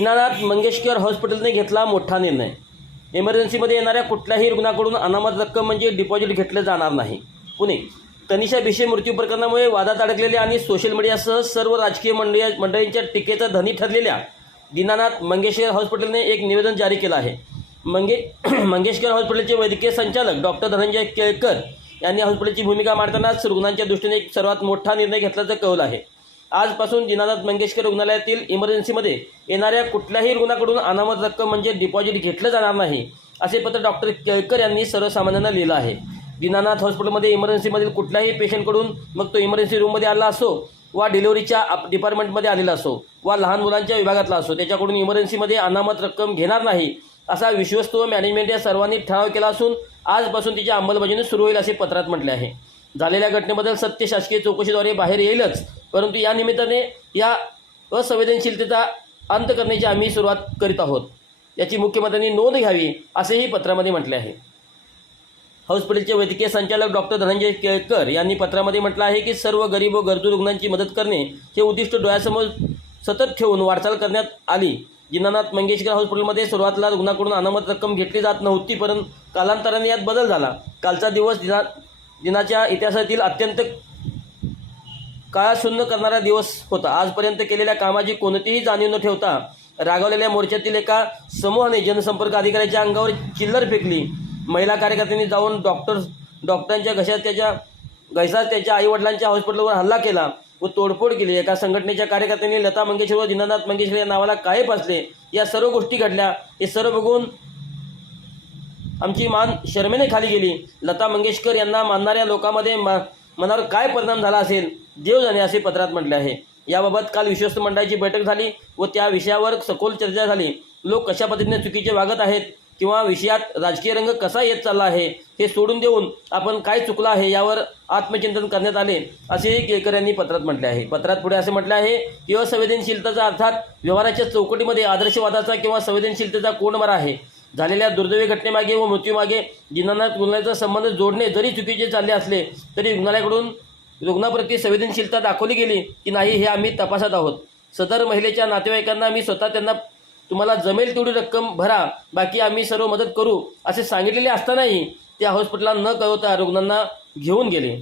मंगेशकर हॉस्पिटलने घेतला मोठा निर्णय. इमर्जन्सीमध्ये येणाऱ्या कुठल्याही रुग्णाकडून अनामत रक्कम म्हणजे डिपॉझिट घेतलं जाणार नाही. पुणे तनिषा भिशे मृत्यू प्रकरणामुळे वादात अडकलेल्या आणि सोशल मीडियासह सर्व राजकीय मंडळी मंडळींच्या टीकेचा धनी ठरलेल्या दीनानाथ मंगेशकर हॉस्पिटलने एक निवेदन जारी केलं आहे. मंगे मंगेशकर हॉस्पिटलचे वैद्यकीय संचालक डॉक्टर धनंजय केळकर यांनी हॉस्पिटलची भूमिका मांडतानाच रुग्णांच्या दृष्टीने एक सर्वात मोठा निर्णय घेतल्याचं कळलं आहे. आजपासून दीनानाथ मंगेशकर रुग्णालयातील इमर्जन्सीमध्ये येणाऱ्या कुठल्याही रुग्णाकडून अनामत रक्कम म्हणजे डिपॉझिट घेतलं जाणार नाही असे पत्र डॉक्टर केळकर यांनी सर्वसामान्यांना लिहिलं आहे. दीनानाथ हॉस्पिटलमध्ये इमर्जन्सीमधील कुठल्याही पेशंटकडून मग तो इमर्जन्सी रूममध्ये आला असो वा डिलिव्हरीच्या आप- डिपार्टमेंटमध्ये आलेला असो वा लहान मुलांच्या विभागातला असो त्याच्याकडून इमर्जन्सीमध्ये अनामत रक्कम घेणार नाही असा विश्वस्त व मॅनेजमेंट या सर्वांनी ठराव केला असून आजपासून तिची अंमलबजावणी सुरू होईल असे पत्रात म्हटले आहे. झालेल्या घटनेबद्दल सत्य शासकीय चौकशीद्वारे बाहेर येईलच परंतु या निमित्ताने या असंवेदनशीलतेचा अंत करण्याची आम्ही सुरुवात करीत आहोत. याची मुख्यमंत्र्यांनी नोंद घ्यावी असेही पत्रामध्ये म्हटले आहे. हॉस्पिटलचे वैद्यकीय संचालक डॉक्टर धनंजय केळकर यांनी पत्रामध्ये म्हटलं आहे की सर्व गरीब व गरजू रुग्णांची मदत करणे हे उद्दिष्ट डोळ्यासमोर सतत ठेवून वाटचाल करण्यात आली. दीनानाथ मंगेशकर हॉस्पिटलमध्ये सुरुवातीला रुग्णाकडून अनामत रक्कम घेतली जात नव्हती परंतु कालांतराने यात बदल झाला. कालचा दिवस दिना दिनाच्या इतिहासातील अत्यंत काळा शून्य करणारा दिवस होता. आजपर्यंत केलेल्या कामाची कोणतीही जाणीव न ठेवता रागावलेल्या मोर्चातील एका समूहाने जनसंपर्क अधिकाऱ्याच्या अंगावर चिल्लर फेकली. महिला कार्यकर्त्यांनी जाऊन डॉक्टर डॉक्टरांच्या घशात त्याच्या घशात त्याच्या आईवडिलांच्या हॉस्पिटलवर हल्ला केला व तोडफोड केली. एका संघटनेच्या कार्यकर्त्यांनी लता मंगेशकर व दीनानाथ मंगेशकर या नावाला काय पासले या सर्व गोष्टी घडल्या. हे सर्व बघून आमची मान शर्मेने खाली गेली. लता मंगेशकर यांना मानणाऱ्या लोकांमध्ये मा मनावर काय परिणाम झाला असेल? देव जाणे असे पत्रात म्हटले आहे. याबाबत काल विश्वस्त मंडळाची बैठक झाली व त्या विषयावर सखोल चर्चा झाली. लोक कशा पद्धतीने चुकीचे वागत आहेत किंवा विषयात राजकीय रंग कसा येत चालला आहे हे सोडून देऊन आपण काय चुकलं आहे यावर आत्मचिंतन करण्यात आले असेही केळकर यांनी पत्रात म्हटले आहे. पत्रात पुढे असे म्हटले आहे की असंवेदनशीलतेचा अर्थात व्यवहाराच्या चौकटीमध्ये आदर्शवादाचा किंवा संवेदनशीलतेचा कोणमारा आहे. झालेल्या दुर्दैवी घटनेमागे व मृत्यूमागे जिनांना रुग्णालयाचा संबंध जोडणे जरी चुकीचे चालले असले तरी रुग्णालयाकडून रुग्णाप्रती संवेदनशीलता दाखवली गेली की नाही हे आम्ही तपासत आहोत. सदर महिलेच्या नातेवाईकांना मी स्वतः त्यांना तुम्हाला जमेल तेवढी रक्कम भरा बाकी आम्ही सर्व मदत करू असे सांगितलेले असतानाही त्या हॉस्पिटलला न कळवता रुग्णांना घेऊन गेले.